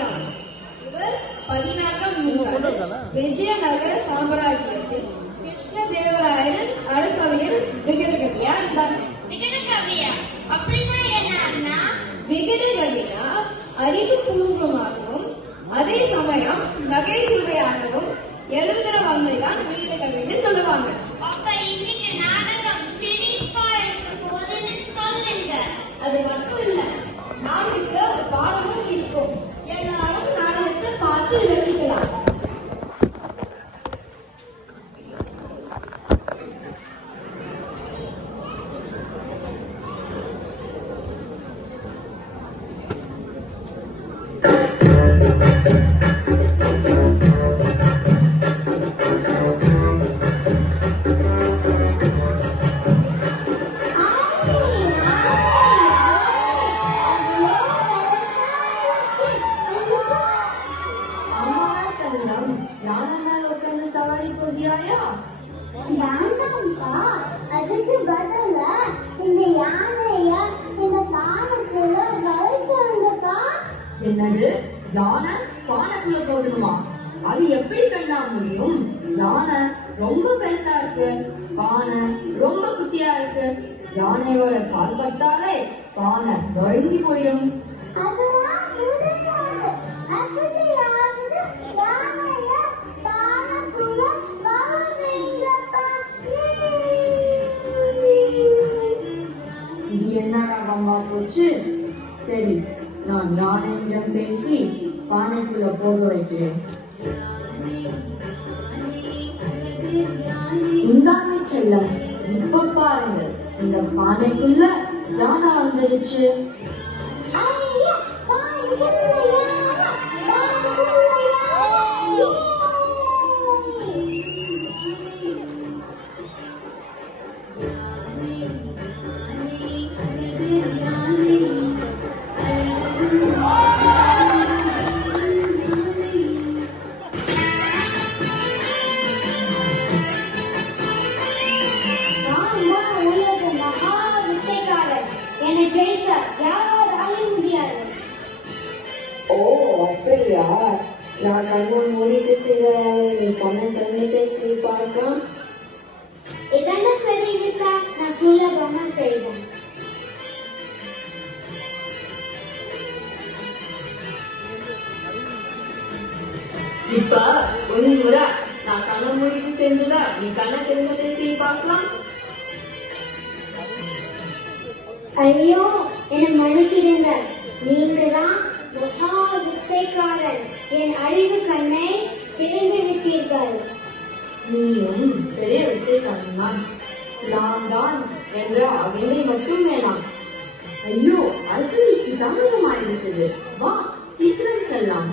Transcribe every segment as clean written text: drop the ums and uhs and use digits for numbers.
கவிதான். இவர் 16ஆம் நூற்றாண்டு விஜயநகர சாம்ராஜ்யத்தில் கிருஷ்ணதேவராயரின் அரசவையில் விகடகவியா இருந்தார். விகடகவியா அப்படின்னா என்ன அண்ணா? விகடகவியா அறிவுபூர்வமாகவும் அதே சமயம் நகைச்சுவையாகவும் எழுதுற வன்மைதான் விகடகவின்னு சொல்லுவாங்க. அப்ப இன்னைக்கு நாடகம் சிரிப்பா இருக்க போதுன்னு சொல்லுங்க. அது மட்டும் இல்ல, நாளைக்கு ஒரு பாடமும் இருக்கும். எல்லாரும் நாடகத்தை பார்த்து ரசிக்கலாம். அதுக்கு பதிலா இந்த யானைய இந்த பானக்குள்ள வலிச்சாங்கப்பா. என்னது? யானை பானக்குள்ள போகணுமா? அது எப்படி கண்டா முடியும்? யானை ரொம்ப பெருசா இருக்கு, பானை ரொம்ப குட்டியா இருக்கு. யானையோட கால் பட்டாலே பானை நொறுங்கி போயிடும். அதெல்லாம் புதுசாது. அப்படியாவது யானைய பானக்குள்ள வலிங்கப்பா. இது என்னடா கம்மா போச்சு? சரி, நான் யானையிடம் பேசி பானைக்குள்ள போக வைக்கிறேன். இந்தாங்க செல்லம், இப்ப பாருங்க, இந்த பானைக்குள்ள யானை வந்துருச்சு. ஓ, அப்படியா? நான் கண்ணை மூடிட்டு செய்யறாரு, நீ கண்ணை தண்ணிட்டு செய்ய பார்க்கலாம். இதென்ன பெரிய இருக்கா? நான் சுலபமா செய்வேன். இப்ப ஒரு முறை நான் கண்ணை மூடிட்டு செஞ்சதா நீ கண்ணை திறந்துட்டு செய்ய பார்க்கலாம். ஐயோ, என்னை மன்னிச்சிடுங்க. நீங்க தான் மகா வித்தைக்காரன். என் அறிவு கண்ணை திறந்து விட்டீர்கள். நீயும் பெரிய வித்தைக்காரன் தான். நான் தான் என்ற அகிலை மட்டும் வேணாம். ஐயோ, அரசவைக்கு தாமதமாயிருக்கிறது. வா, சீக்கிரம் செல்லாம்.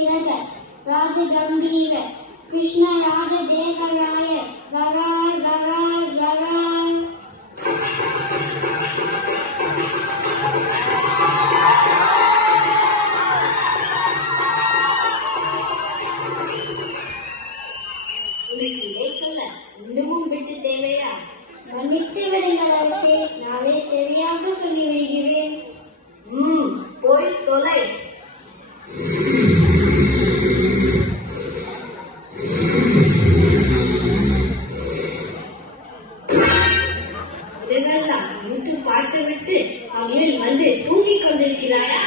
திலக ராஜகம்பீர கிருஷ்ணராஜ தேவராய வராய் வராய் வராய். சொல்ல இன்னமும் விட்டு தேவையா? மன்னித்து விடுங்கள் அரசே, நானே சரியாக சொல்லி விடுகிறேன். போய் தொலை. இதெல்லாம் முட்டு பார்த்து விட்டு பகலில் வந்து தூங்கிக் கொண்டிருக்கிறாயா?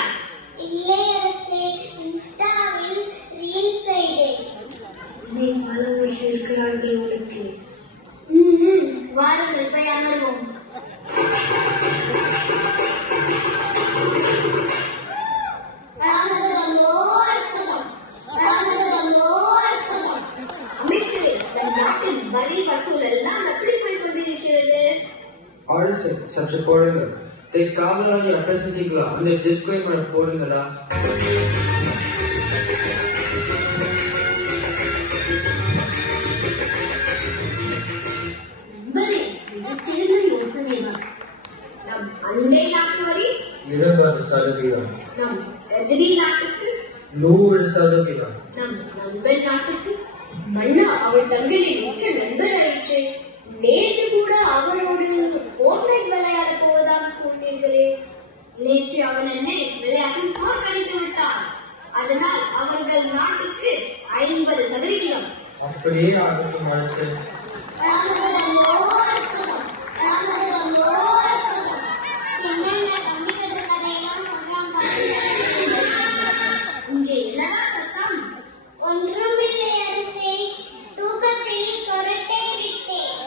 இல்லை அரசே, இன்ஸ்டாவில் ரீல் செய்தேன். இருக்கிறார்கள் உங்களுக்கு. வாருங்கள் போய் அமர்வோம். அமைச்சரே, நம் நாட்டின் வரி வசூல் எல்லாம் எப்படி போய் கொண்டிருக்கிறது? அரசு சற்று போடுங்க. காவலாளி அப்ரசந்திக்கலாம். அந்த டிஸ்க்ளைமர் போடுங்கடா. மிகச்சிறந்த யோசனைதான். நம் அண்டை நாட்டு வரி 20%, நம் எதிரி நாட்டுக்கு 100%, நம் நண்பன் நாட்டுக்கு. மன்னா, அவள் தங்களின் உற்ற நண்பர் ஆயிற்று. நேற்று கூட அவரோடு போர்ட்ரைட் விளையாட போவதாக சொன்னீர்களே. நேற்று அவன் என்னை விளையாட்டில் தோற்கடித்து விட்டான். அதனால் அவர்கள் நாட்டுக்கு 50%. அப்படியே ஆகட்டும் அரசு. இங்கே என்னதான் சத்தம்? ஒன்றுமில்லை அரசே, தூக்கத்தில் கொரட்டை விட்டேன்.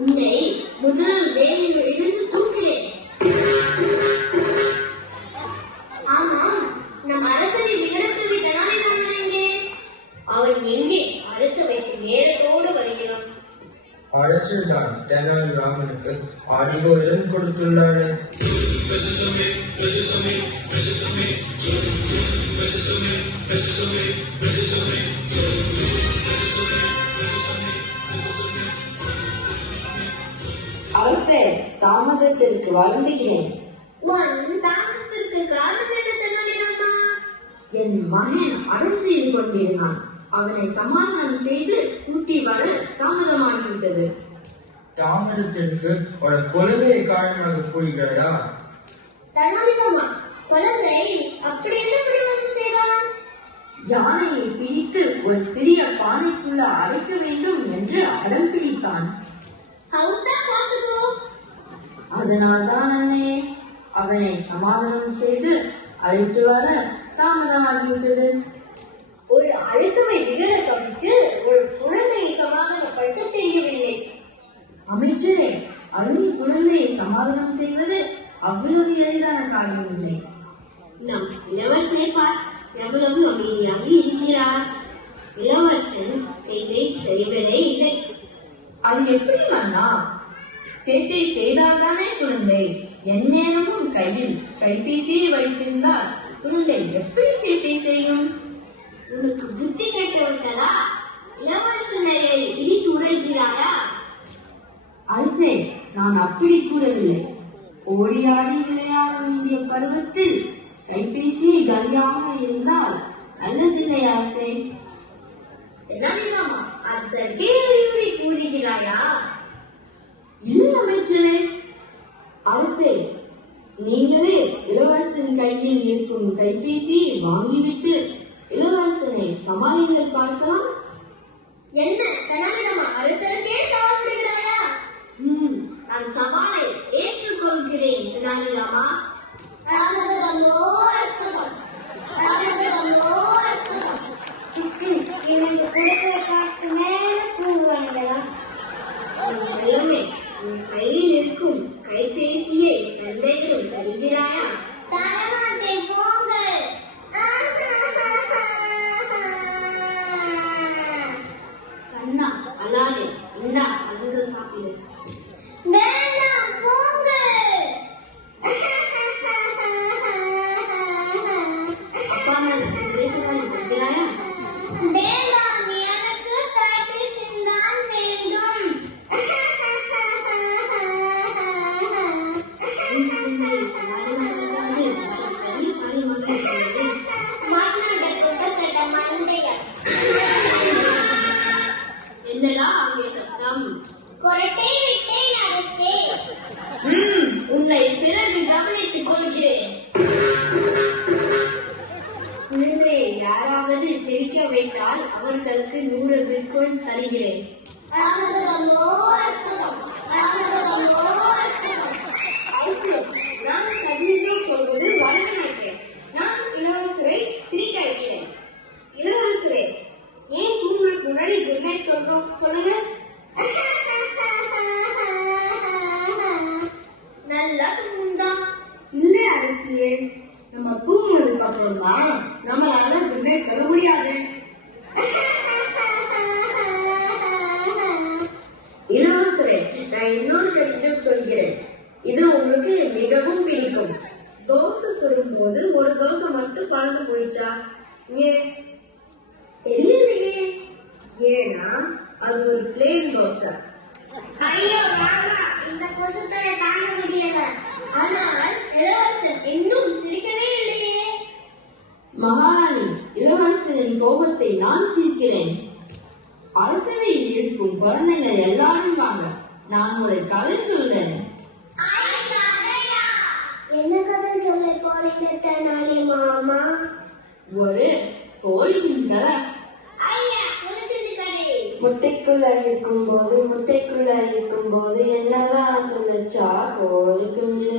உன்னை முதல் வேலையில் இருந்து தூக்கிறேன். ஆமாம், நம் அரசனை விரட்டுவி தெனாலிராமன் எங்கே? அவன் எங்கே அரசவைக்கு நேரத்தோடு வருகிறான். அரசு தான் தெனாலிராமனுக்கு அதிகம் கொடுத்துள்ளாரு. அரசே, தாமதத்திற்கு வருந்துகிறேன். உன் தாமதத்திற்கு காரணம் என்ன தெனாலிராமா? என் மகன் அடம் செய்து கொண்டிருந்தான். அவனை சமாதானம் செய்து கூட்டி வர தாமதமாகிவிட்டது. தாமதத்திற்கு ஒரு குழந்தையை காரணமாக கூறுகிறடா. தெனாலிராமா, குழந்தை அப்படி என்ன பிடிவாதம் செய்தான்? யானையை பிடித்து ஒரு சிறிய பானைக்குள்ள அடைக்க வேண்டும் என்று அடம் பிடித்தான். அதனால்தான் அண்ணே, அவனை சமாதானம் செய்து அழைத்து வர தாமதமாகிவிட்டது. ஒரு அழுத்தமை விகடகவிக்கு ஒரு குழந்தையை சமாதானப்படுத்த தெரியவில்லை. அமைச்சரே, அருணி குழந்தையை சமாதானம் செய்வது அவ்வளவு எளிதான காரியம் இல்லை. நம் இளவரசனை பார், எவ்வளவு அமைதியாக இருக்கிறார். இளவரசன் சேட்டை செய்வதே இல்லை. அது எப்படி அண்ணா? சேட்டை செய்தால்தானே குழந்தை. எந்நேரமும் கையில் கைபேசியை வைத்திருந்தால் குழந்தை எப்படி சேட்டை செய்யும்? உனக்கு புத்தி கேட்டவர்களா? இளவரசனை இடித்து உரைகிறாயா? அரசே, நான் அப்படி கூறவில்லை. ஓடியாடி விளையாட வேண்டிய பருவத்தில் கைபேசியை கலியாக இருந்தால் நல்லதில்லை அரசே. அரசர்க்கே அறிவுரை கூறுகிறாயா? இல்லை அமைச்சரே. அரசே, நீங்களே இளவரசன் கையில் இருக்கும் கைபேசியை வாங்கிவிட்டு இளவரசனை சமாளிகள் பார்க்கலாம். என்ன தெனாலிராமா, அரசருக்கே சவால் விடுகிறாயா? நான் சவாலை ஏற்றுக்கொள்கிறேன் தெனாலிராமா. செல்லமே, உன் கையில் இருக்கும் கைபேசியை தந்தையிடம் தருகிறாயா? கண்ணா, அல்லாதே, இந்தா அதுகள் சாப்பிடு. ஜெயிக்க வைத்தால் அவர்களுக்கு 100 பிட்காயின்ஸ் தருகிறேன். நான் சதீஷும் சொல்வது வரவேற்கிறேன். நான் இளவரசரை சிரிக்க வைக்கிறேன். இளவரசரே, ஏன் தூங்குறதுக்கு முன்னாடி குட் நைட் சொல்றோம் சொல்லுங்க. நல்லா தூங்குதான். இல்ல அரசியே, நம்ம தூங்குனதுக்கு அப்புறம் தான் நம்மளால குட் நைட் சொல்ல முடியாது. இளவரசரே, நான் இன்னொரு கடிதம் சொல்கிறேன். இது உங்களுக்கு மிகவும் பிடிக்கும். தோசை சொல்லும் போது ஒரு தோசை மட்டும் பறந்து போயிடுச்சா? ஏன் தெரியலையே. ஏன்னா அது ஒரு பிளேன் தோசை. ஐயோ ராமா, இந்த கொசுத்தை தாங்க முடியல. ஆனால் இளவரசன் இன்னும் சிரிக்கவே இல்லையே. மகாராணி, இளவரசரின் கோபத்தை நான் தீர்க்கிறேன். அரசவையில் இருக்கும் குழந்தைகள் எல்லாரும் வாங்க, நான் ஒரு கதை சொல்றேன். என்ன கதை சொல்ல போறீங்க தெனாலி மாமா? ஒரு கோழி குஞ்சு கதை. முட்டைக்குள்ள இருக்கும் போது என்னதான் சொல்லுச்சா கோழி குஞ்சு?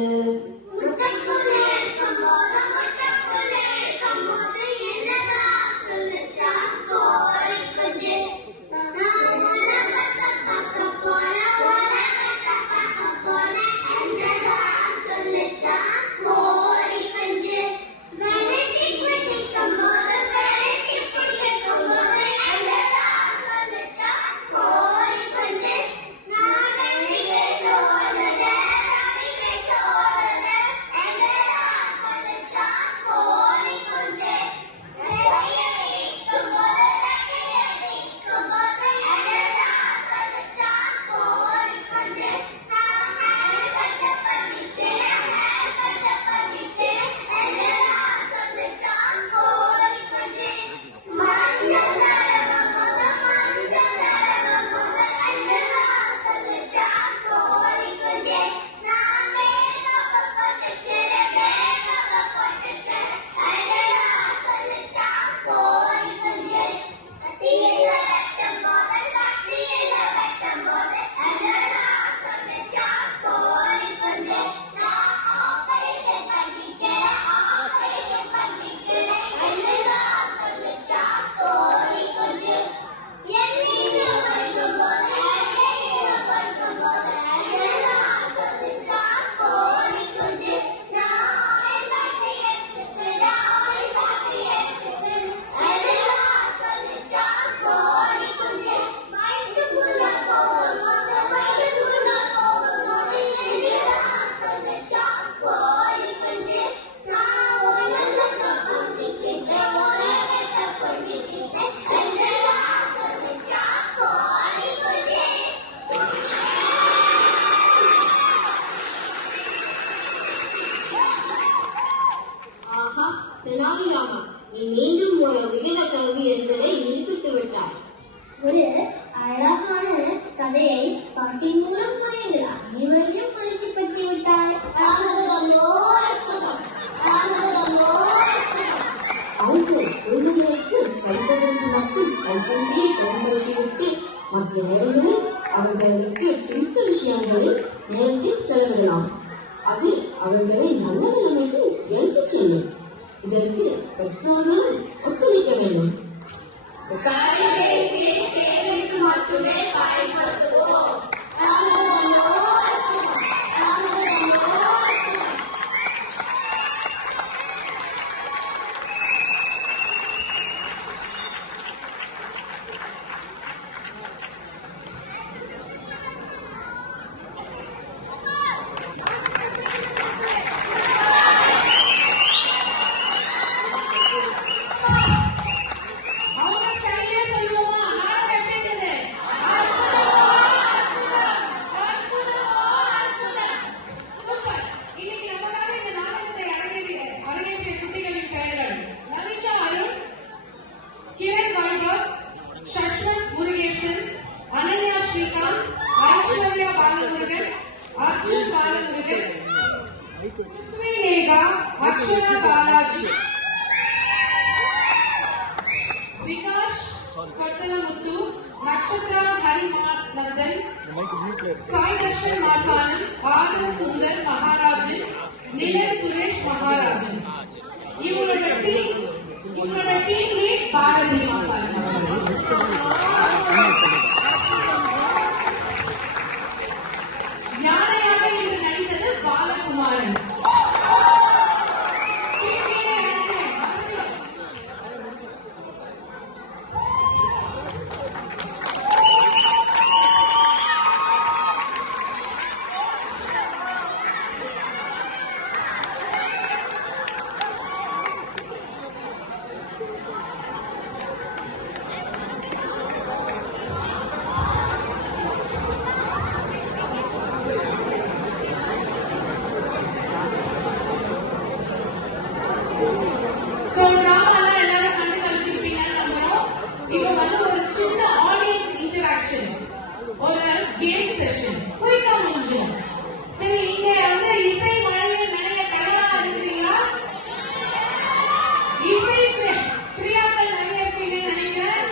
தெனாலிராமா, நீ மீண்டும் ஒரு விகட கல்வி என்பதை நிரூபித்து விட்டாய். ஒரு அழகான கதையை பாட்டின் மூலம் புரியுங்கள். அனைவரையும் மகிழ்ச்சிப்படுத்தி விட்டாய். குழந்தைகளுக்கு படிப்பதற்கு மட்டும் கைப்பந்தியை பயன்படுத்திவிட்டு மற்ற நேரங்களில் அவர்களுக்கு பிடித்த விஷயங்களில் நேரத்தை செலவிடலாம். அது அவர்களை நல்ல நிலைமைக்கு எடுத்துச் செல்லும். இதற்கு பெற்றோர்களும் ஒத்துழைக்க வேண்டும். தேவைக்கு மட்டுமே பயன்படுத்துவோம். நக்ஷத்ரா ஹரிநந்தன், சாய் தர்ஷன் மாசானன், ஆனந்த் சுந்தர் மகாராஜன், நிலன் சுரேஷ் மகாராஜன். இவங்களோட டீம் லீட் பாரதி மாசானன். யானையாக இன்று நடித்தது பாலகுமாரன். ஒரு கேம் செஷன் குயிக்கா முடிஞ்சிடும். சரி, இங்க வந்து இசை மழையில் நிறைய தயாரா இருக்கிறீங்களா? இசை பிரியாக்கள் நிறைய இருப்பீங்கன்னு நினைக்கிறேன்.